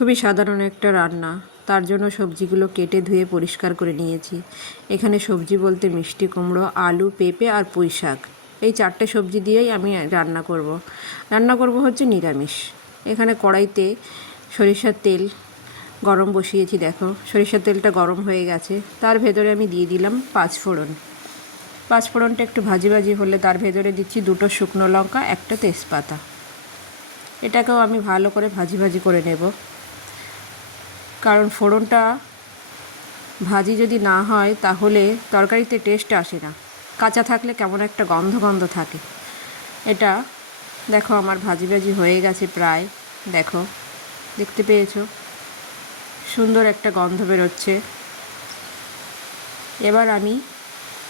খুবই সাধারণ একটা রান্না। তার জন্য সবজিগুলো কেটে ধুয়ে পরিষ্কার করে নিয়েছি। এখানে সবজি বলতে মিষ্টি কুমড়ো, আলু, পেঁপে আর পুঁই শাক, এই 4টে সবজি দিয়েই আমি রান্না করব হচ্ছে নিরামিষ। এখানে কড়াইতে সরিষার তেল গরম বসিয়েছি। দেখো সরিষার তেলটা গরম হয়ে গেছে। তার ভেতরে আমি দিয়ে দিলাম পাঁচফোড়নটা একটু ভাজি ভাজি হলে তার ভেতরে দিচ্ছি 2টো শুকনো লঙ্কা, একটা তেজপাতা। এটাকেও আমি ভালো করে ভাজি ভাজি করে নেব, কারণ ফোড়নটা ভাজি যদি না হয় তাহলে তরকারিতে টেস্ট আসে না। কাঁচা থাকলে কেমন একটা গন্ধ গন্ধ থাকে। এটা দেখো আমার ভাজি ভাজি হয়ে গেছে প্রায়। দেখো, দেখতে পেয়েছো সুন্দর একটা গন্ধ বেরোচ্ছে। এবার আমি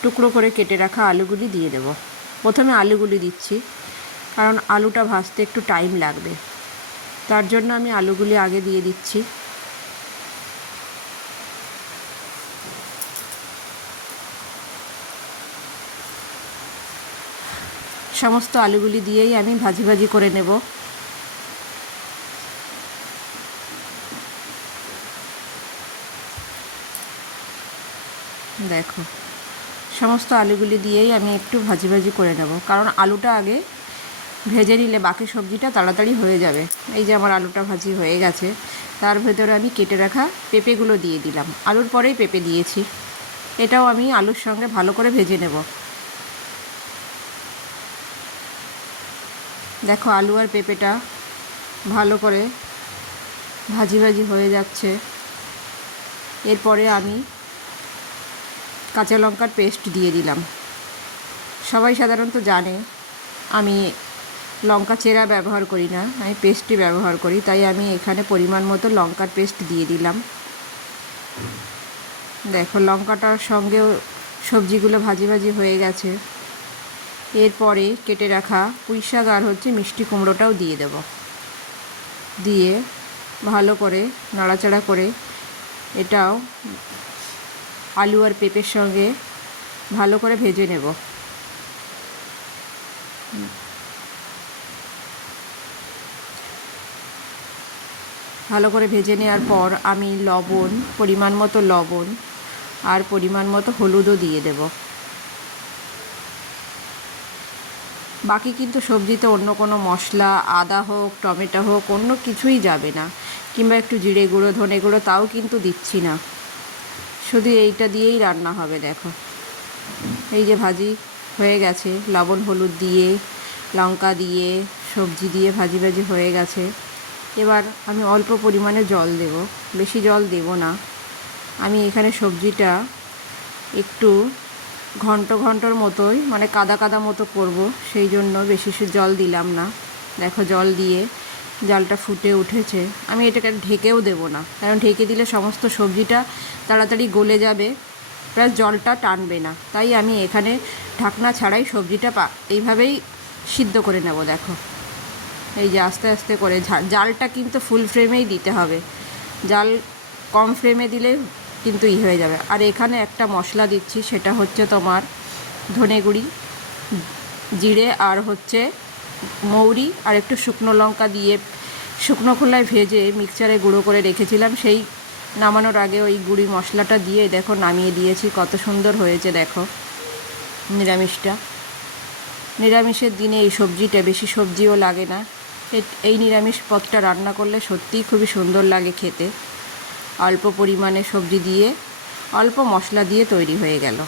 টুকরো করে কেটে রাখা আলুগুলি দিয়ে দেব। প্রথমে আলুগুলি দিচ্ছি, কারণ আলুটা ভাজতে একটু টাইম লাগবে। তার জন্য আমি আলুগুলি আগে দিয়ে দিচ্ছি। সমস্ত আলুগুলি দিয়েই আমি ভাজি ভাজি করে নেব। দেখো, সমস্ত আলুগুলি দিয়েই আমি একটু ভাজি ভাজি করে নেব, কারণ আলুটা আগে ভেজে নিলে বাকি সবজিটা তাড়াতাড়ি হয়ে যাবে। এই যে আমার আলুটা ভাজি হয়ে গেছে। তার ভেতরে আমি কেটে রাখা পেঁপেগুলো দিয়ে দিলাম। আলুর পরেই পেঁপে দিয়েছি। এটাও আমি আলুর সঙ্গে ভালো করে ভেজে নেব। দেখো আলু আর পেঁপেটা ভালো করে ভাজি ভাজি হয়ে যাচ্ছে। এরপরে আমি কাঁচা লঙ্কার পেস্ট দিয়ে দিলাম। সবাই সাধারণত জানে আমি লঙ্কা চেরা ব্যবহার করি না, আমি পেস্টই ব্যবহার করি। তাই আমি এখানে পরিমাণ মতো লঙ্কার পেস্ট দিয়ে দিলাম। দেখো লঙ্কাটার সঙ্গেও সবজিগুলো ভাজি ভাজি হয়ে গেছে। এরপরে কেটে রাখা পুঁই শাক আর হচ্ছে মিষ্টি কুমড়োটাও দিয়ে দেব। দিয়ে ভালো করে নাড়াচাড়া করে এটাও আলু আর পেঁপের সঙ্গে ভালো করে ভেজে নেব। ভালো করে ভেজে নেওয়ার পর আমি পরিমাণ মতো লবণ আর পরিমাণ মতো হলুদও দিয়ে দেব। বাকি কিন্তু সবজিতে অন্য কোনো মশলা, আদা হোক, টমেটো হোক, অন্য কিছুই যাবে না, কিংবা একটু জিরে গুঁড়ো, ধনে গুঁড়ো তাও কিন্তু দিচ্ছি না। শুধু এইটা দিয়েই রান্না হবে। দেখো এই যে ভাজি হয়ে গেছে, লবণ হলুদ দিয়ে, লঙ্কা দিয়ে, সবজি দিয়ে ভাজি ভাজি হয়ে গেছে। এবার আমি অল্প পরিমাণে জল দেব, বেশি জল দেব না। আমি এখানে সবজিটা একটু ঘন্টর মতোই, মানে কাদা কাদা মতো করব, সেই জন্য বেশি জল দিলাম না। দেখো জল দিয়ে জলটা ফুটে উঠেছে। আমি এটাকে ঢেকেও দেব না, কারণ ঢেকে দিলে সমস্ত সবজিটা তাড়াতাড়ি গলে যাবে, প্লাস জলটা টানবে না। তাই আমি এখানে ঢাকনা ছাড়াই সবজিটা এইভাবেই সিদ্ধ করে নেব। দেখো এই যে আস্তে আস্তে করে জালটা কিন্তু ফুল ফ্লেমেই দিতে হবে। জাল কম ফ্লেমে দিলে কিন্তু হয়ে যাবে। আর এখানে একটা মশলা দিচ্ছি, সেটা হচ্ছে তোমার ধনে গুঁড়ি, জিরে আর হচ্ছে মৌরি আর একটু শুকনো লঙ্কা দিয়ে শুকনো খোলায় ভেজে মিক্সচারে গুঁড়ো করে রেখেছিলাম। সেই নামানোর আগে ওই গুঁড়ি মশলাটা দিয়ে দেখো নামিয়ে দিয়েছি। কত সুন্দর হয়েছে দেখো নিরামিষটা। নিরামিষের দিনে এই সবজিটা, বেশি সবজিও লাগে না। এই নিরামিষ পদটা রান্না করলে সত্যিই খুবই সুন্দর লাগে খেতে। অল্প পরিমাণে সবজি দিয়ে, অল্প মশলা দিয়ে তৈরি হয়ে গেল।